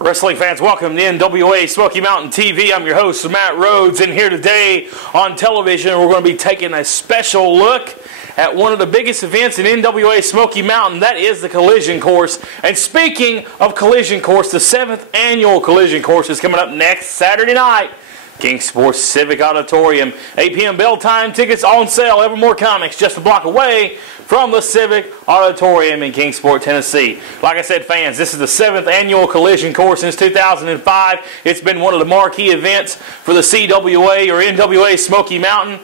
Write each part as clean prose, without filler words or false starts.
Wrestling fans, welcome to NWA Smoky Mountain TV. I'm your host, Matt Rhodes, and here today on television, we're going to be taking a special look at one of the biggest events in NWA Smoky Mountain. That is the Collision Course. And speaking of Collision Course, the 7th annual Collision Course is coming up next Saturday night. King Sports Civic Auditorium. 8 p.m. bell time. Tickets on sale. Evermore Comics just a block away from the Civic Auditorium in Kingsport, Tennessee. Like I said, fans, this is the 7th annual Collision Course since 2005. It's been one of the marquee events for the CWA or NWA Smoky Mountain.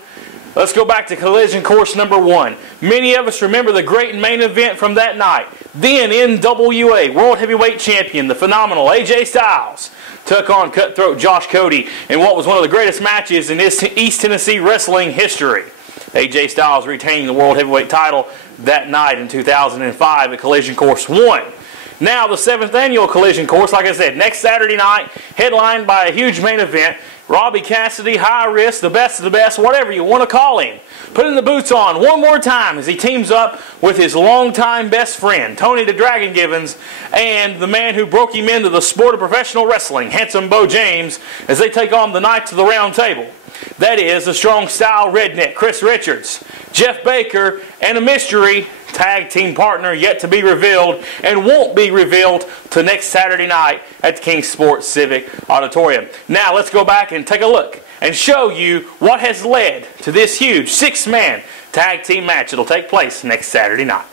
Let's go back to Collision Course number 1. Many of us remember the great main event from that night. Then NWA World Heavyweight Champion, the phenomenal AJ Styles, took on cutthroat Josh Cody in what was one of the greatest matches in East Tennessee wrestling history. AJ Styles retaining the World Heavyweight title that night in 2005 at Collision Course 1. Now the 7th annual Collision Course, like I said, next Saturday night, headlined by a huge main event. Robbie Cassidy, High Risk, the best of the best, whatever you want to call him, putting the boots on one more time as he teams up with his longtime best friend, Tony the Dragon Givens, and the man who broke him into the sport of professional wrestling, Handsome Bo James, as they take on the Knights of the Round Table. That is the strong style redneck, Chris Richards, Jeff Baker, and a mystery tag team partner yet to be revealed and won't be revealed till next Saturday night at the King Sports Civic Auditorium. Now let's go back and take a look and show you what has led to this huge 6-man tag team match that will take place next Saturday night.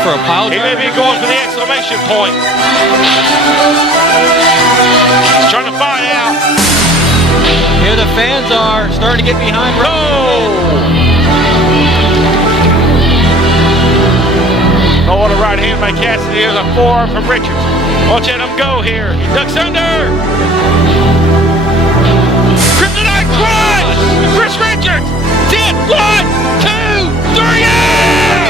For a pile driver. He may be going for the exclamation point. He's trying to find out. Here the fans are starting to get behind. Oh, what a right hand by Cassidy. There's a forearm from Richards. Watch him go here. He ducks under. Kryptonite Crush! Chris Richards! 10, 1, 2, 3, yeah!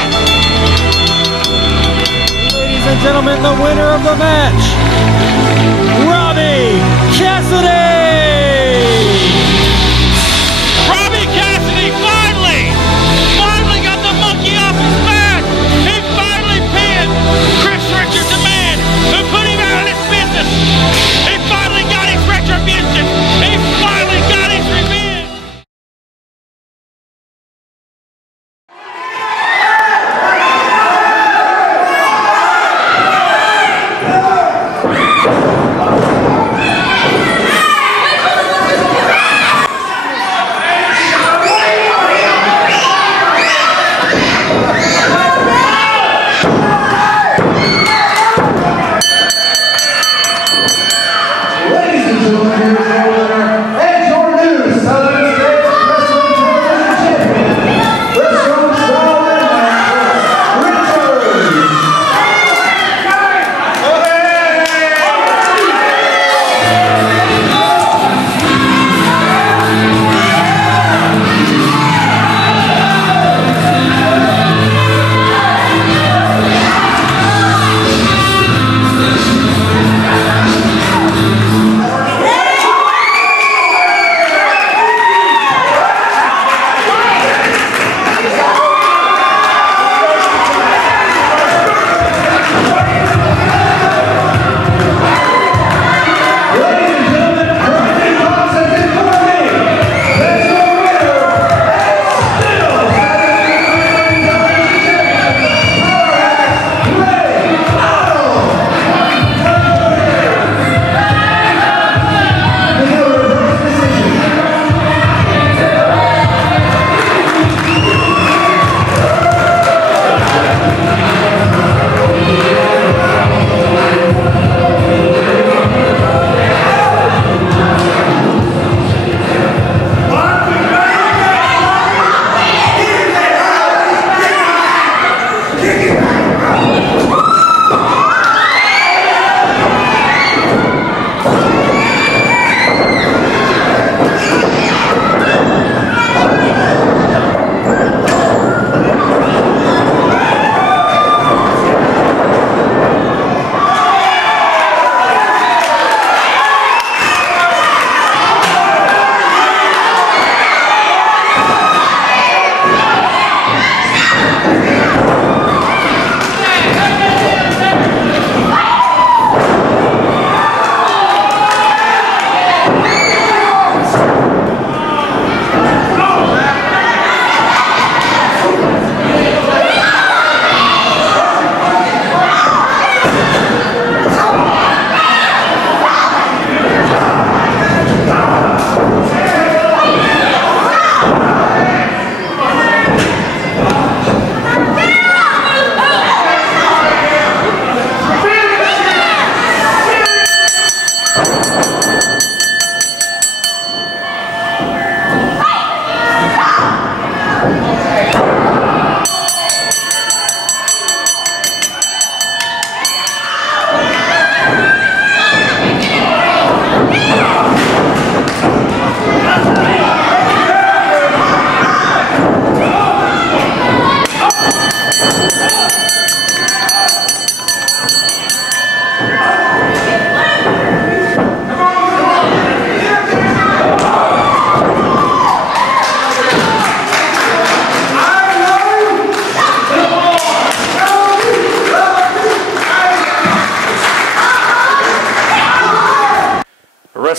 Ladies and gentlemen, the winner of the match, Robbie Cassidy! Robbie Cassidy finally got the monkey off his back! He finally pinned Chris Richards, the man who put him out of his business! He finally got his retribution! He finally got his revenge!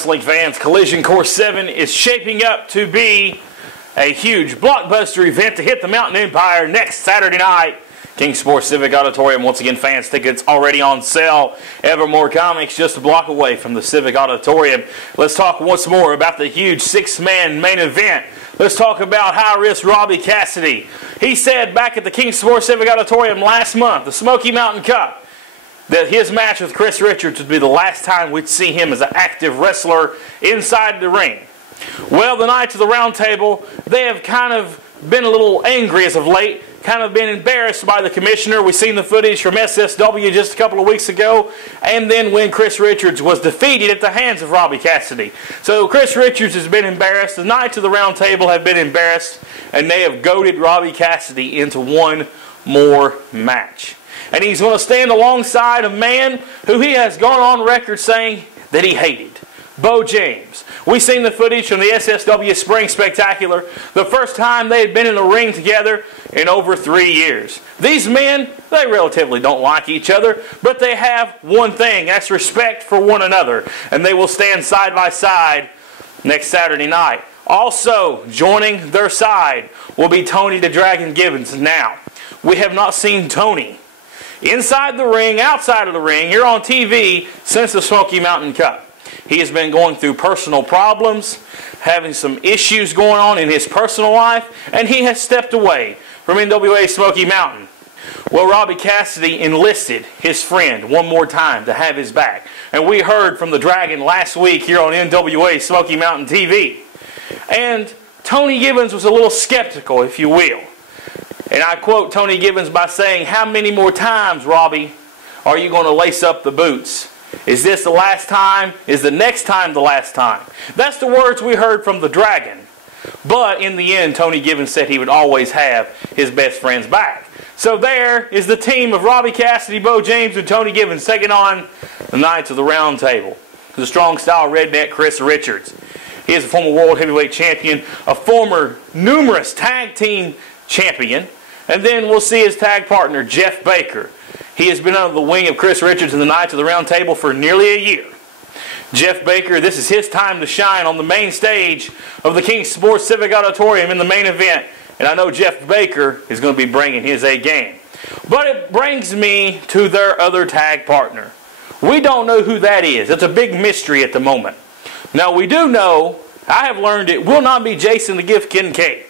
wrestling fans, Collision Course 7 is shaping up to be a huge blockbuster event to hit the Mountain Empire next Saturday night. King Sports Civic Auditorium. Once again, fans, tickets already on sale. Evermore Comics just a block away from the Civic Auditorium. Let's talk once more about the huge six-man main event. Let's talk about high-risk Robbie Cassidy. He said back at the King Sports Civic Auditorium last month, the Smoky Mountain Cup, that his match with Chris Richards would be the last time we'd see him as an active wrestler inside the ring. Well, the Knights of the Round Table, they have kind of been a little angry as of late, kind of been embarrassed by the commissioner. We've seen the footage from SSW just a couple of weeks ago, and then when Chris Richards was defeated at the hands of Robbie Cassidy. So Chris Richards has been embarrassed, the Knights of the Round Table have been embarrassed, and they have goaded Robbie Cassidy into one more match. And he's going to stand alongside a man who he has gone on record saying that he hated, Bo James. We've seen the footage from the SSW Spring Spectacular, the first time they had been in the ring together in over 3 years. These men, they relatively don't like each other, but they have one thing, that's respect for one another. And they will stand side by side next Saturday night. Also, joining their side will be Tony the Dragon Gibbons. Now, we have not seen Tony inside the ring, outside of the ring, here on TV since the Smoky Mountain Cup. He has been going through personal problems, having some issues going on in his personal life, and he has stepped away from NWA Smoky Mountain. Well, Robbie Cassidy enlisted his friend one more time to have his back. And we heard from the Dragon last week here on NWA Smoky Mountain TV. And Tony Gibbons was a little skeptical, if you will. And I quote Tony Gibbons by saying, "How many more times, Robbie, are you going to lace up the boots? Is this the last time? Is the next time the last time?" That's the words we heard from the Dragon. But in the end, Tony Gibbons said he would always have his best friend's back. So there is the team of Robbie Cassidy, Bo James, and Tony Gibbons taking on the Knights of the Round Table. The strong-style redneck Chris Richards. He is a former World Heavyweight Champion, a former numerous tag team champion, and then we'll see his tag partner, Jeff Baker. He has been under the wing of Chris Richards and the Knights of the Round Table for nearly a year. Jeff Baker, this is his time to shine on the main stage of the King Sports Civic Auditorium in the main event. And I know Jeff Baker is going to be bringing his A game. But it brings me to their other tag partner. We don't know who that is. It's a big mystery at the moment. Now we do know, I have learned it will not be Jason the Gift Kincaid.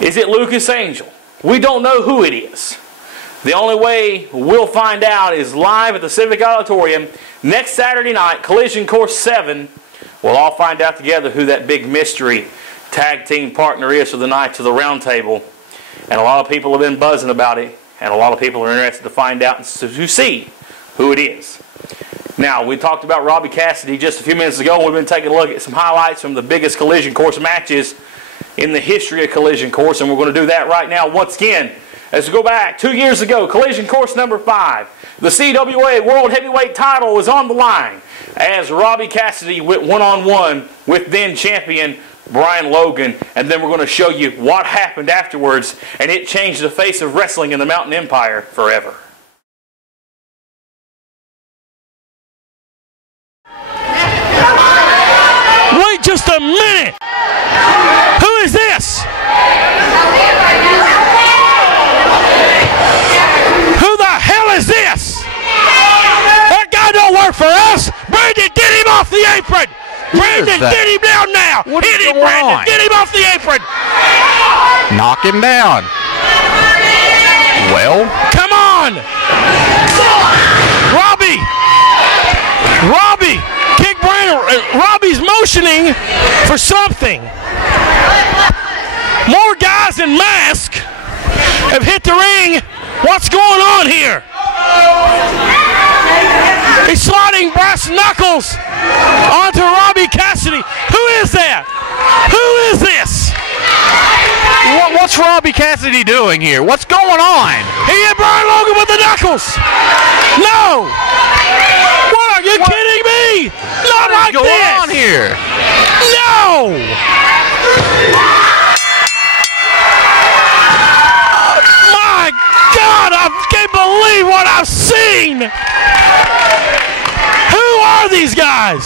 Is it Lucas Angel? We don't know who it is. The only way we'll find out is live at the Civic Auditorium next Saturday night, Collision Course 7. We'll all find out together who that big mystery tag team partner is for the Knights of the Round Table. And a lot of people have been buzzing about it, and a lot of people are interested to find out and to see who it is. Now, we talked about Robbie Cassidy just a few minutes ago, and we've been taking a look at some highlights from the biggest Collision Course matches in the history of Collision Course, and we're going to do that right now once again. As we go back 2 years ago, Collision Course number 5, the CWA World Heavyweight title was on the line as Robbie Cassidy went one-on-one with then champion Brian Logan, and then we're going to show you what happened afterwards, and it changed the face of wrestling in the Mountain Empire forever. Wait just a minute! Who is this? Who the hell is this? That guy don't work for us! Brandon, get him off the apron! Brandon, get him down now! Hit him, Brandon! Get him off the apron! Knock him down. Well, Come on! Robbie! Robbie! Kick Brandon! Robbie's motioning for something. More guys in masks have hit the ring. What's going on here? He's sliding brass knuckles onto Robbie Cassidy. Who is that? Who is this? what's Robbie Cassidy doing here? What's going on? He hit Brian Logan with the knuckles. No. What, are you kidding me? Not like this. What's going on here? No. My God, I can't believe what I've seen. Who are are these guys?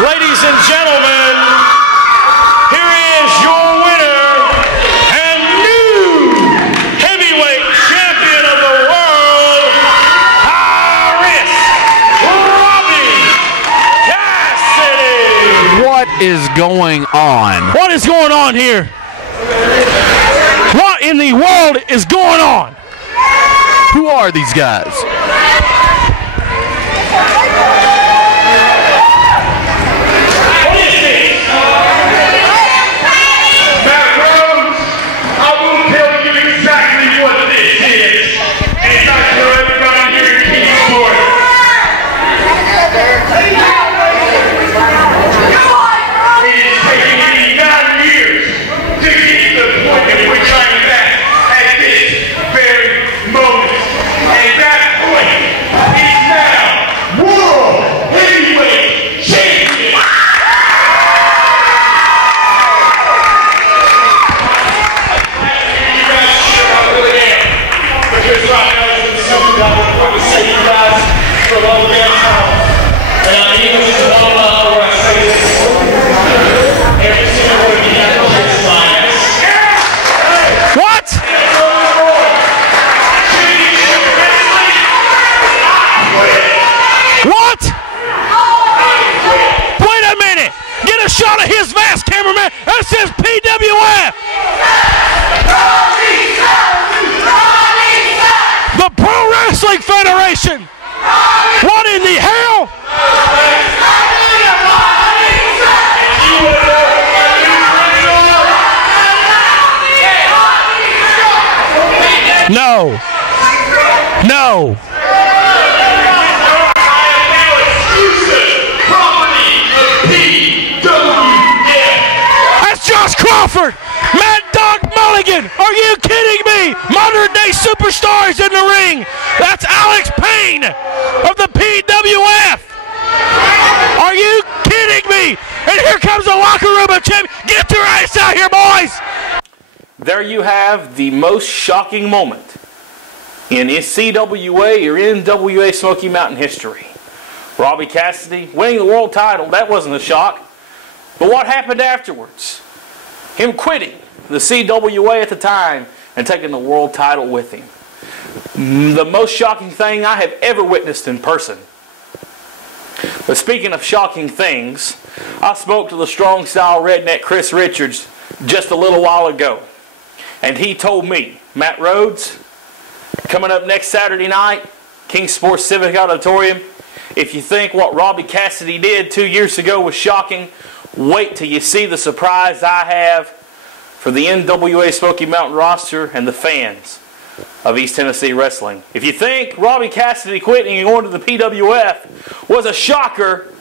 Ladies and gentlemen, here is your winner and new heavyweight champion of the world, Robbie Cassidy. What is going on? What is going on here? What in the world is going on? Who are these guys? Shot of his vest, cameraman. That says PWF. The Pro Wrestling Federation. What in the hell? No. No. Josh Crawford, Mad Dog Mulligan, are you kidding me? Modern day superstars in the ring. That's Alex Payne of the PWF. Are you kidding me? And here comes the locker room of champions. Get your ass out here, boys. There you have the most shocking moment in CWA or NWA Smoky Mountain history. Robbie Cassidy winning the world title, that wasn't a shock. But what happened afterwards? Him quitting the CWA at the time and taking the world title with him. The most shocking thing I have ever witnessed in person. But speaking of shocking things, I spoke to the strong style redneck Chris Richards just a little while ago. And he told me, Matt Rhodes, coming up next Saturday night, King Sports Civic Auditorium, if you think what Robbie Cassidy did 2 years ago was shocking, wait till you see the surprise I have for the NWA Smoky Mountain roster and the fans of East Tennessee Wrestling. If you think Robbie Cassidy quitting and going to the PWF was a shocker,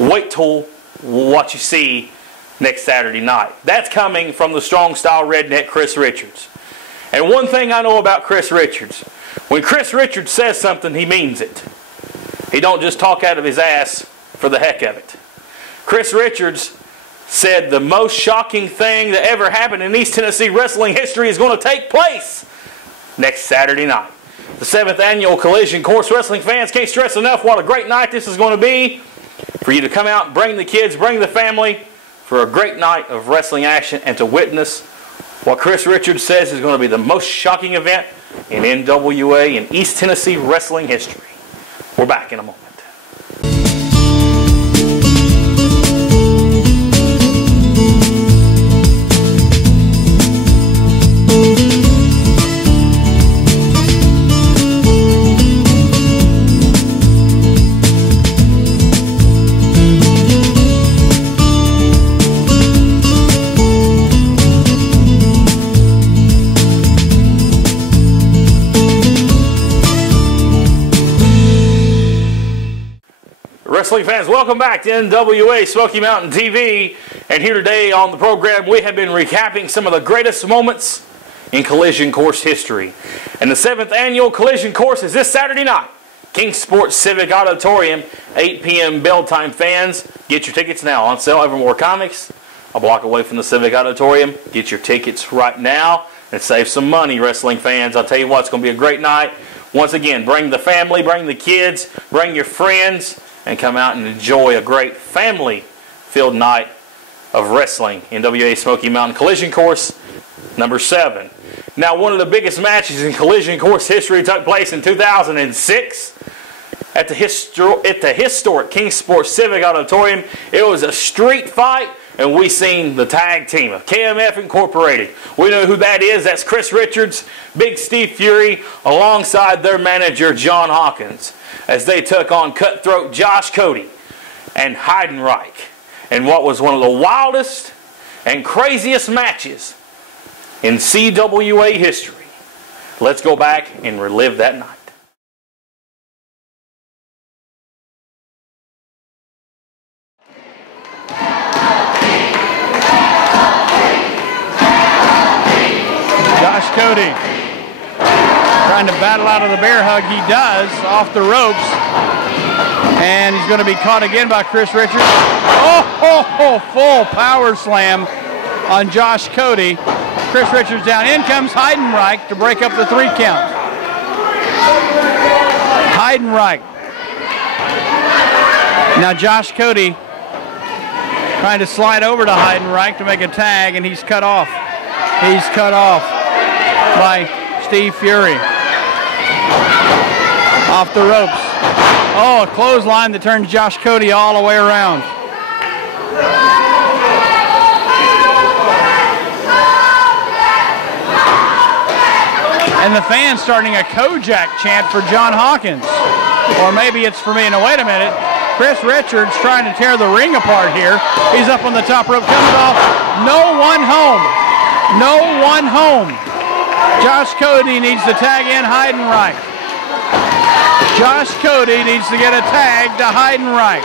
wait till what you see next Saturday night. That's coming from the strong style redneck Chris Richards. And one thing I know about Chris Richards, when Chris Richards says something, he means it. He don't just talk out of his ass for the heck of it. Chris Richards said the most shocking thing that ever happened in East Tennessee wrestling history is going to take place next Saturday night. The 7th annual Collision Course. Wrestling fans can't stress enough what a great night this is going to be for you to come out and bring the kids, bring the family for a great night of wrestling action and to witness what Chris Richards says is going to be the most shocking event in NWA and East Tennessee wrestling history. We're back in a moment. Wrestling fans, welcome back to NWA Smoky Mountain TV. And here today on the program, we have been recapping some of the greatest moments in Collision Course history. And the 7th annual Collision Course is this Saturday night. King Sports Civic Auditorium, 8 p.m. bell time. Fans, get your tickets now. On sale, Evermore Comics, a block away from the Civic Auditorium. Get your tickets right now and save some money, wrestling fans. I'll tell you what, it's going to be a great night. Once again, bring the family, bring the kids, bring your friends, and come out and enjoy a great family-filled night of wrestling. NWA Smoky Mountain Collision Course number 7. Now, one of the biggest matches in collision course history took place in 2006 at the historic Kingsport Civic Auditorium. It was a street fight, and we seen the tag team of KMF Incorporated. We know who that is. That's Chris Richards, Big Steve Fury, alongside their manager, John Hawkins, as they took on cutthroat Josh Cody and Heidenreich in what was one of the wildest and craziest matches in CWA history. Let's go back and relive that night. Josh Cody trying to battle out of the bear hug. He does, off the ropes. And he's going to be caught again by Chris Richards. Oh, full power slam on Josh Cody. Chris Richards down. In comes Heidenreich to break up the 3 count. Heidenreich. Now Josh Cody trying to slide over to Heidenreich to make a tag, and he's cut off. He's cut off by Steve Fury. Off the ropes. Oh, a clothesline that turns Josh Cody all the way around. And the fans starting a Kojak chant for John Hawkins. Or maybe it's for me. Now, wait a minute. Chris Richards trying to tear the ring apart here. He's up on the top rope, comes off. No one home. No one home. Josh Cody needs to tag in Heidenreich. Josh Cody needs to get a tag to Heidenreich.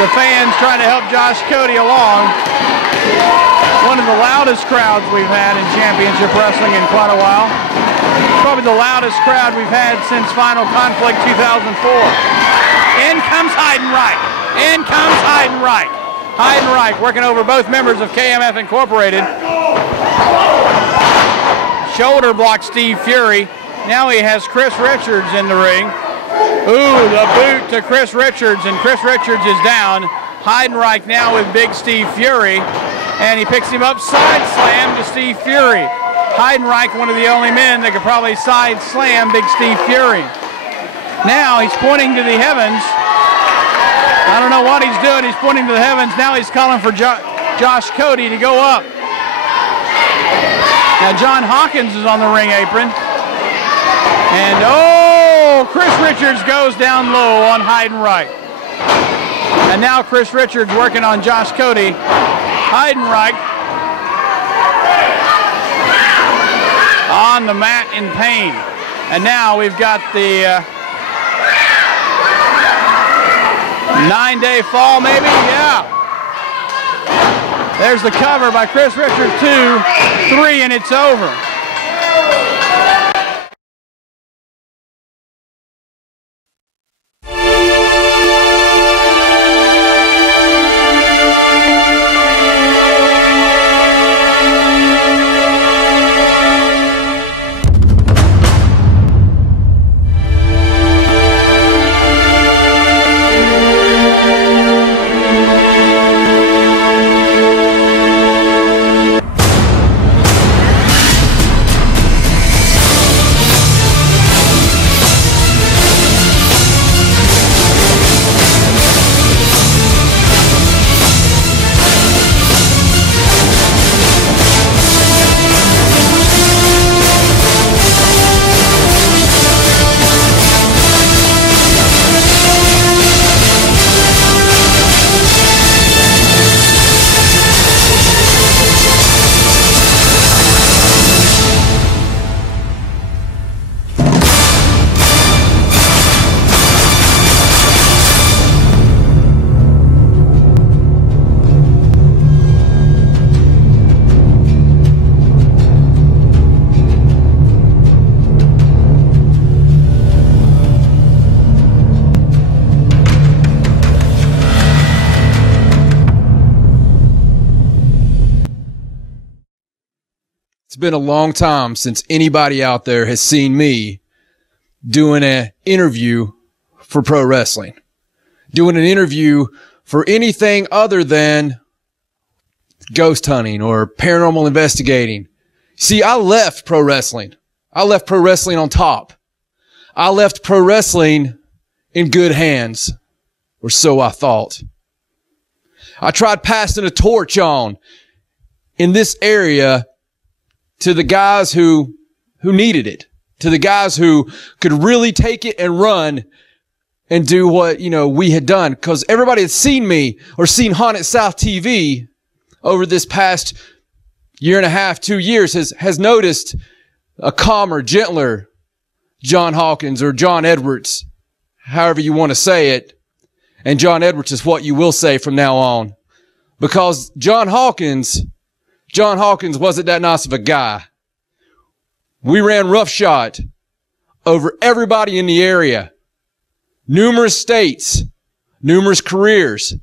The fans trying to help Josh Cody along. One of the loudest crowds we've had in championship wrestling in quite a while. Probably the loudest crowd we've had since Final Conflict 2004. In comes Heidenreich. In comes Heidenreich. Heidenreich working over both members of KMF Incorporated. Shoulder block Steve Fury. Now he has Chris Richards in the ring. Ooh, the boot to Chris Richards, and Chris Richards is down. Heidenreich now with Big Steve Fury, and he picks him up, side slam to Steve Fury. Heidenreich, one of the only men that could probably side slam Big Steve Fury. Now he's pointing to the heavens. I don't know what he's doing. He's pointing to the heavens. Now he's calling for Josh Cody to go up. Now John Hawkins is on the ring apron. And oh, Chris Richards goes down low on Heidenreich. And now Chris Richards working on Josh Cody. Heidenreich on the mat in pain. And now we've got the 9-day fall, maybe? Yeah. There's the cover by Chris Richards, 2, 3, and it's over. It's been a long time since anybody out there has seen me doing an interview for pro wrestling, doing an interview for anything other than ghost hunting or paranormal investigating. See, I left pro wrestling. I left pro wrestling on top. I left pro wrestling in good hands, or so I thought. I tried passing a torch on in this area to the guys who needed it, to the guys who could really take it and run and do what, we had done. Because everybody had seen me or seen Haunted South TV over this past year and a half, 2 years, has noticed a calmer, gentler John Hawkins or John Edwards, however you want to say it. And John Edwards is what you will say from now on. Because John Hawkins wasn't that nice of a guy. We ran roughshod over everybody in the area. Numerous states, numerous careers.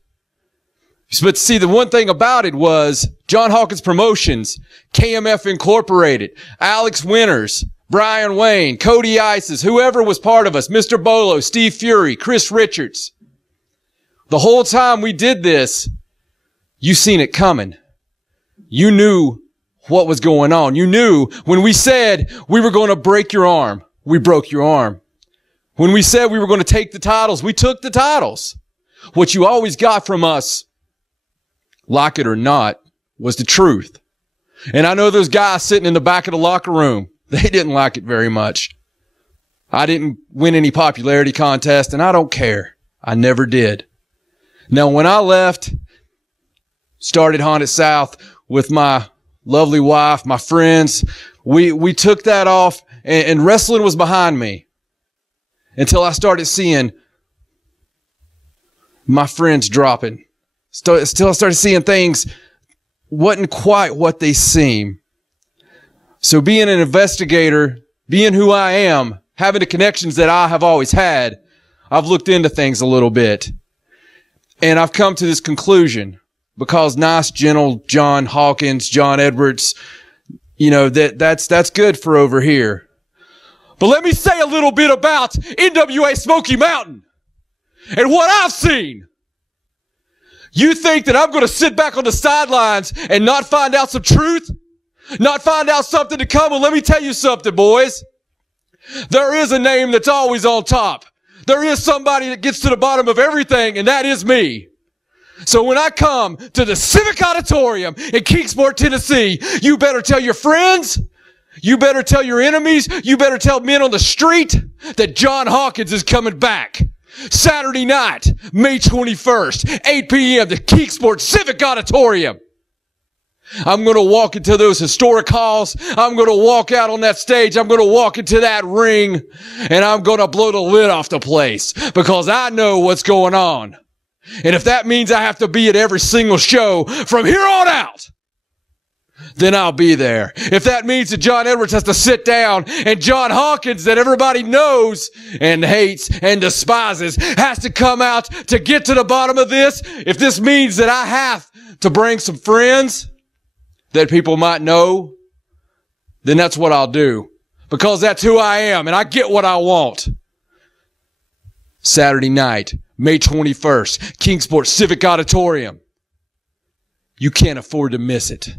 But see, the one thing about it was John Hawkins Promotions, KMF Incorporated, Alex Winters, Brian Wayne, Cody Isis, whoever was part of us, Mr. Bolo, Steve Fury, Chris Richards. The whole time we did this, you seen it coming. You knew what was going on. You knew when we said we were going to break your arm, we broke your arm. When we said we were going to take the titles, we took the titles. What you always got from us, like it or not, was the truth. And I know those guys sitting in the back of the locker room, they didn't like it very much. I didn't win any popularity contest, and I don't care. I never did. Now, when I left, started Haunted South with my lovely wife, my friends, we took that off, and wrestling was behind me until I started seeing my friends dropping. Still I started seeing things wasn't quite what they seem. So being an investigator, being who I am, having the connections that I have always had, I've looked into things a little bit. And I've come to this conclusion because nice, gentle John Hawkins, John Edwards, that's good for over here. But let me say a little bit about NWA Smoky Mountain and what I've seen. You think that I'm going to sit back on the sidelines and not find out some truth? Not find out something to come? Well, let me tell you something, boys. There is a name that's always on top. There is somebody that gets to the bottom of everything, and that is me. So when I come to the Civic Auditorium in Kingsport, Tennessee, you better tell your friends, you better tell your enemies, you better tell men on the street that John Hawkins is coming back. Saturday night, May 21st, 8 p.m., the Kingsport Civic Auditorium. I'm going to walk into those historic halls. I'm going to walk out on that stage. I'm going to walk into that ring, and I'm going to blow the lid off the place because I know what's going on. And if that means I have to be at every single show from here on out, then I'll be there. If that means that John Edwards has to sit down and John Hawkins, that everybody knows and hates and despises, has to come out to get to the bottom of this, if this means that I have to bring some friends that people might know, then that's what I'll do. Because that's who I am, and I get what I want. Saturday night, May 21st, Kingsport Civic Auditorium. You can't afford to miss it.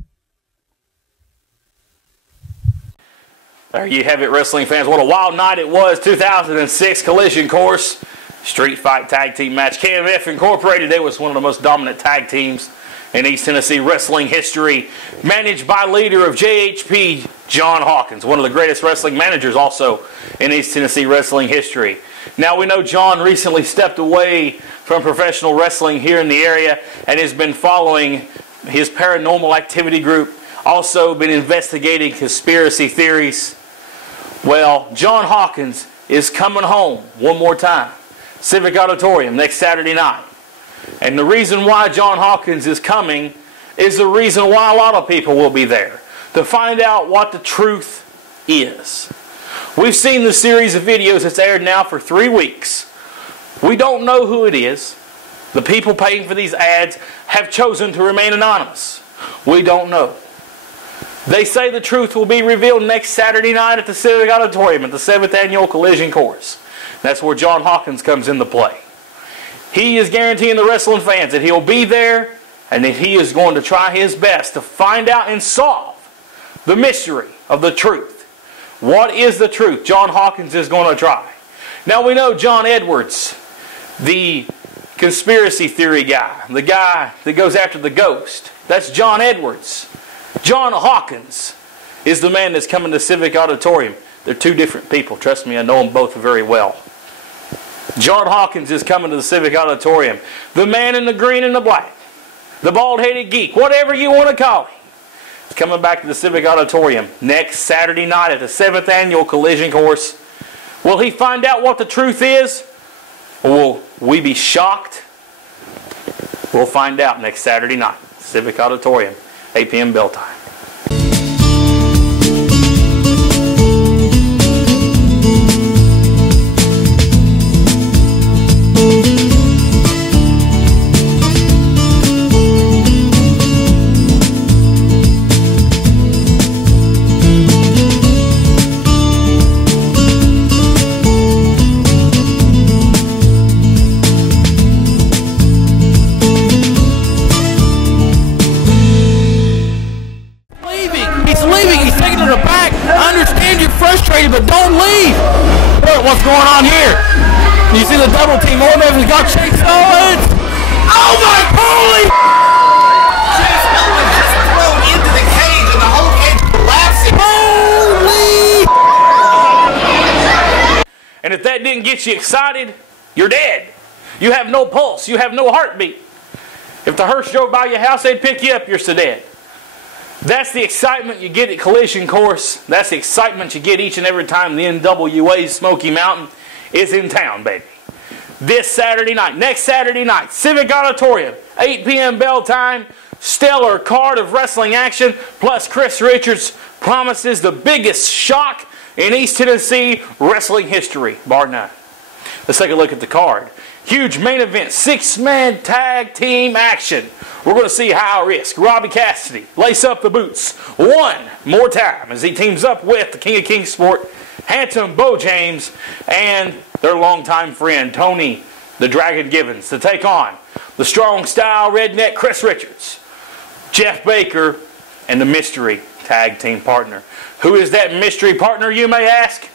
There you have it, wrestling fans. What a wild night it was. 2006 Collision Course Street Fight Tag Team match. KMF Incorporated, they was one of the most dominant tag teams in East Tennessee wrestling history, managed by leader of JHP, John Hawkins, one of the greatest wrestling managers also in East Tennessee wrestling history. Now we know John recently stepped away from professional wrestling here in the area and has been following his paranormal activity group, also been investigating conspiracy theories. Well, John Hawkins is coming home one more time. Civic Auditorium next Saturday night. And the reason why John Hawkins is coming is the reason why a lot of people will be there, to find out what the truth is. We've seen the series of videos that's aired now for 3 weeks. We don't know who it is. The people paying for these ads have chosen to remain anonymous. We don't know. They say the truth will be revealed next Saturday night at the Civic Auditorium at the 7th Annual Collision Course. That's where John Hawkins comes into play. He is guaranteeing the wrestling fans that he'll be there and that he is going to try his best to find out and solve the mystery of the truth. What is the truth? John Hawkins is going to try. Now we know John Edwards, the conspiracy theory guy, the guy that goes after the ghost. That's John Edwards. John Hawkins is the man that's coming to Civic Auditorium. They're two different people. Trust me, I know them both very well. John Hawkins is coming to the Civic Auditorium. The man in the green and the black. The bald-headed geek. Whatever you want to call him. He's coming back to the Civic Auditorium next Saturday night at the 7th Annual Collision Course. Will he find out what the truth is? Or will we be shocked? We'll find out next Saturday night. Civic Auditorium. 8 p.m. bell time. But don't leave. Look what's going on here. You see the double team. Old Evans got Chase Owens. Oh my holy! Chase Owens just thrown into the cage and the whole cage collapsing. Holy! And if that didn't get you excited, you're dead. You have no pulse. You have no heartbeat. If the hearse drove by your house, they'd pick you up. You're so dead. That's the excitement you get at Collision Course. That's the excitement you get each and every time the NWA Smoky Mountain is in town, baby. This Saturday night, next Saturday night, Civic Auditorium, 8 p.m. bell time, stellar card of wrestling action, plus Chris Richards promises the biggest shock in East Tennessee wrestling history, bar none. Let's take a look at the card. Huge main event, 6-man tag team action. We're going to see high risk Robbie Cassidy lace up the boots one more time as he teams up with the King of Kingsport, handsome Bo James, and their longtime friend Tony the Dragon Givens to take on the strong style redneck Chris Richards, Jeff Baker, and the mystery tag team partner. Who is that mystery partner, you may ask?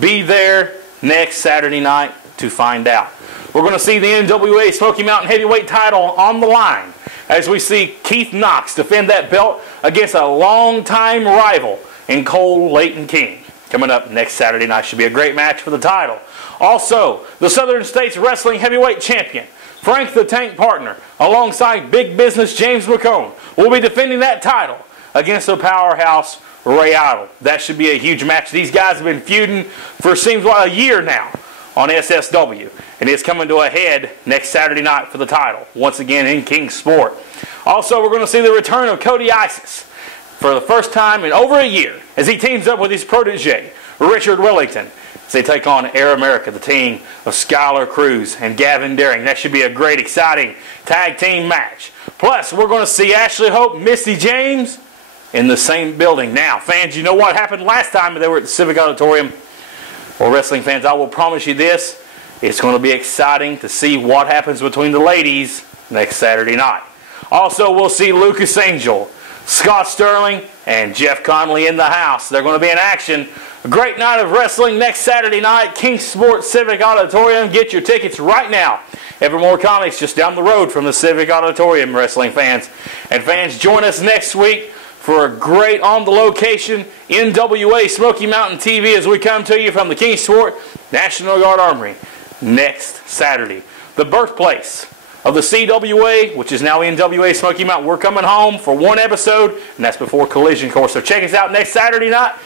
Be there next Saturday night to find out. We're going to see the NWA Smoky Mountain Heavyweight title on the line as we see Keith Knox defend that belt against a longtime rival in Cole Layton King. Coming up next Saturday night. Should be a great match for the title. Also, the Southern States Wrestling Heavyweight Champion, Frank the Tank Partner, alongside Big Business James McCone, will be defending that title against the powerhouse Ray Idol. That should be a huge match. These guys have been feuding for seems like a year now on SSW. And it's coming to a head next Saturday night for the title, once again in Kingsport. Also, we're going to see the return of Cody Isis for the first time in over a year as he teams up with his protege, Richard Wellington, as they take on Air America, the team of Skylar Cruz and Gavin Daring. That should be a great, exciting tag team match. Plus, we're going to see Ashley Hope and Misty James in the same building. Now, fans, you know what happened last time they were at the Civic Auditorium? Well, wrestling fans, I will promise you this. It's going to be exciting to see what happens between the ladies next Saturday night. Also, we'll see Lucas Angel, Scott Sterling, and Jeff Conley in the house. They're going to be in action. A great night of wrestling next Saturday night, Kingsport Civic Auditorium. Get your tickets right now. Evermore Comics, just down the road from the Civic Auditorium, wrestling fans. And fans, join us next week for a great on-the-location NWA Smoky Mountain TV as we come to you from the Kingsport National Guard Armory next Saturday. The birthplace of the CWA, which is now NWA Smoky Mountain. We're coming home for one episode, and that's before Collision Course. So check us out next Saturday night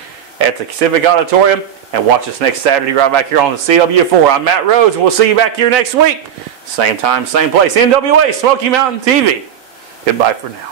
at the Civic Auditorium, and watch us next Saturday right back here on the CW4. I'm Matt Rhodes, and we'll see you back here next week. Same time, same place. NWA Smoky Mountain TV. Goodbye for now.